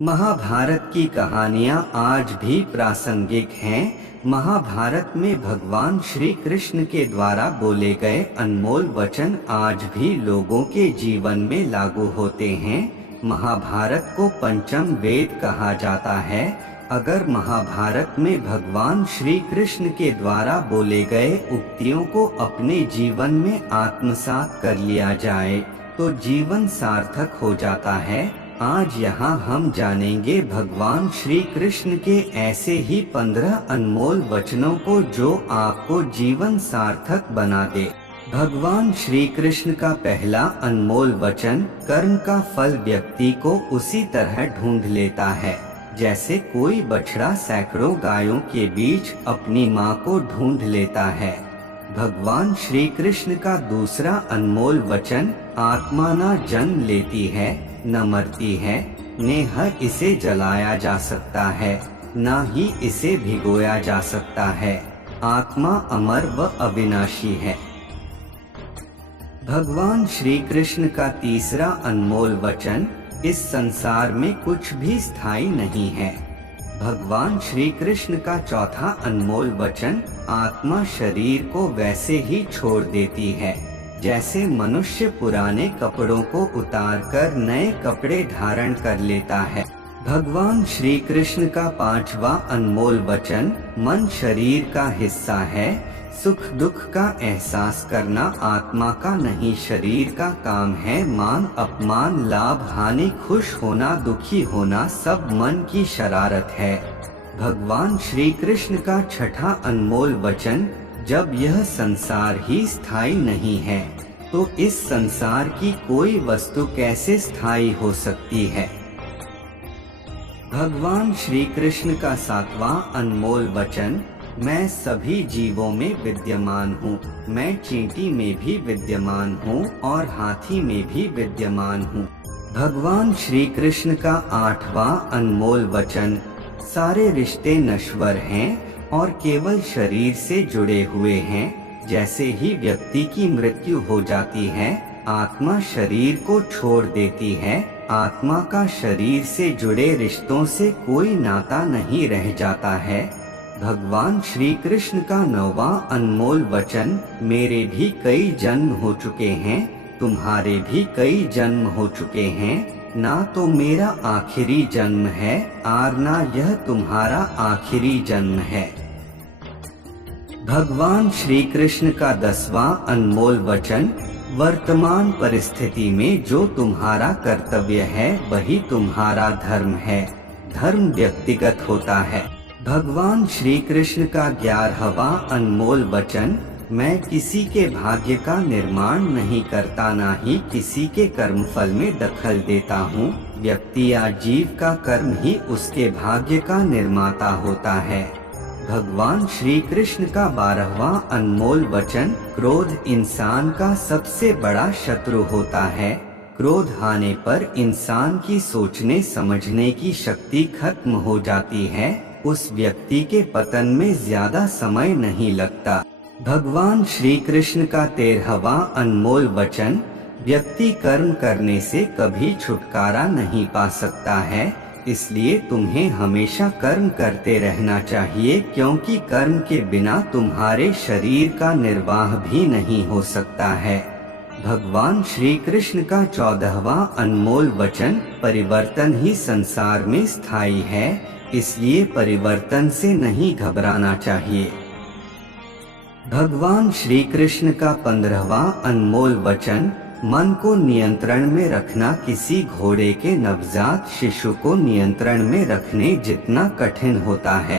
महाभारत की कहानियाँ आज भी प्रासंगिक हैं। महाभारत में भगवान श्री कृष्ण के द्वारा बोले गए अनमोल वचन आज भी लोगों के जीवन में लागू होते हैं। महाभारत को पंचम वेद कहा जाता है। अगर महाभारत में भगवान श्री कृष्ण के द्वारा बोले गए उक्तियों को अपने जीवन में आत्मसात कर लिया जाए तो जीवन सार्थक हो जाता है। आज यहाँ हम जानेंगे भगवान श्री कृष्ण के ऐसे ही 15 अनमोल वचनों को जो आपको जीवन सार्थक बना दे। भगवान श्री कृष्ण का पहला अनमोल वचन, कर्म का फल व्यक्ति को उसी तरह ढूंढ लेता है जैसे कोई बछड़ा सैकड़ों गायों के बीच अपनी माँ को ढूंढ लेता है। भगवान श्री कृष्ण का दूसरा अनमोल वचन, आत्मा न जन्म लेती है न मरती है, न इसे जलाया जा सकता है न ही इसे भिगोया जा सकता है। आत्मा अमर व अविनाशी है। भगवान श्री कृष्ण का तीसरा अनमोल वचन, इस संसार में कुछ भी स्थायी नहीं है। भगवान श्री कृष्ण का चौथा अनमोल वचन, आत्मा शरीर को वैसे ही छोड़ देती है जैसे मनुष्य पुराने कपड़ों को उतारकर नए कपड़े धारण कर लेता है। भगवान श्री कृष्ण का पांचवा अनमोल वचन, मन शरीर का हिस्सा है। सुख दुख का एहसास करना आत्मा का नहीं शरीर का काम है। मान अपमान लाभ हानि खुश होना दुखी होना सब मन की शरारत है। भगवान श्री कृष्ण का छठा अनमोल वचन, जब यह संसार ही स्थायी नहीं है तो इस संसार की कोई वस्तु कैसे स्थायी हो सकती है। भगवान श्री कृष्ण का सातवां अनमोल वचन, मैं सभी जीवों में विद्यमान हूँ। मैं चींटी में भी विद्यमान हूँ और हाथी में भी विद्यमान हूँ। भगवान श्री कृष्ण का आठवां अनमोल वचन, सारे रिश्ते नश्वर हैं और केवल शरीर से जुड़े हुए हैं। जैसे ही व्यक्ति की मृत्यु हो जाती है, आत्मा शरीर को छोड़ देती है। आत्मा का शरीर से जुड़े रिश्तों से कोई नाता नहीं रह जाता है। भगवान श्री कृष्ण का नौवां अनमोल वचन, मेरे भी कई जन्म हो चुके हैं, तुम्हारे भी कई जन्म हो चुके हैं, ना तो मेरा आखिरी जन्म है और ना यह तुम्हारा आखिरी जन्म है। भगवान श्री कृष्ण का 10वां अनमोल वचन, वर्तमान परिस्थिति में जो तुम्हारा कर्तव्य है वही तुम्हारा धर्म है। धर्म व्यक्तिगत होता है। भगवान श्री कृष्ण का 11वां अनमोल वचन, मैं किसी के भाग्य का निर्माण नहीं करता ना ही किसी के कर्मफल में दखल देता हूँ। व्यक्ति या जीव का कर्म ही उसके भाग्य का निर्माता होता है। भगवान श्री कृष्ण का 12वां अनमोल वचन, क्रोध इंसान का सबसे बड़ा शत्रु होता है। क्रोध आने पर इंसान की सोचने समझने की शक्ति खत्म हो जाती है। उस व्यक्ति के पतन में ज्यादा समय नहीं लगता। भगवान श्री कृष्ण का 13वां अनमोल वचन, व्यक्ति कर्म करने से कभी छुटकारा नहीं पा सकता है, इसलिए तुम्हें हमेशा कर्म करते रहना चाहिए क्योंकि कर्म के बिना तुम्हारे शरीर का निर्वाह भी नहीं हो सकता है। भगवान श्री कृष्ण का 14वां अनमोल वचन, परिवर्तन ही संसार में स्थायी है, इसलिए परिवर्तन से नहीं घबराना चाहिए। भगवान श्री कृष्ण का 15वां अनमोल वचन, मन को नियंत्रण में रखना किसी घोड़े के नवजात शिशु को नियंत्रण में रखने जितना कठिन होता है।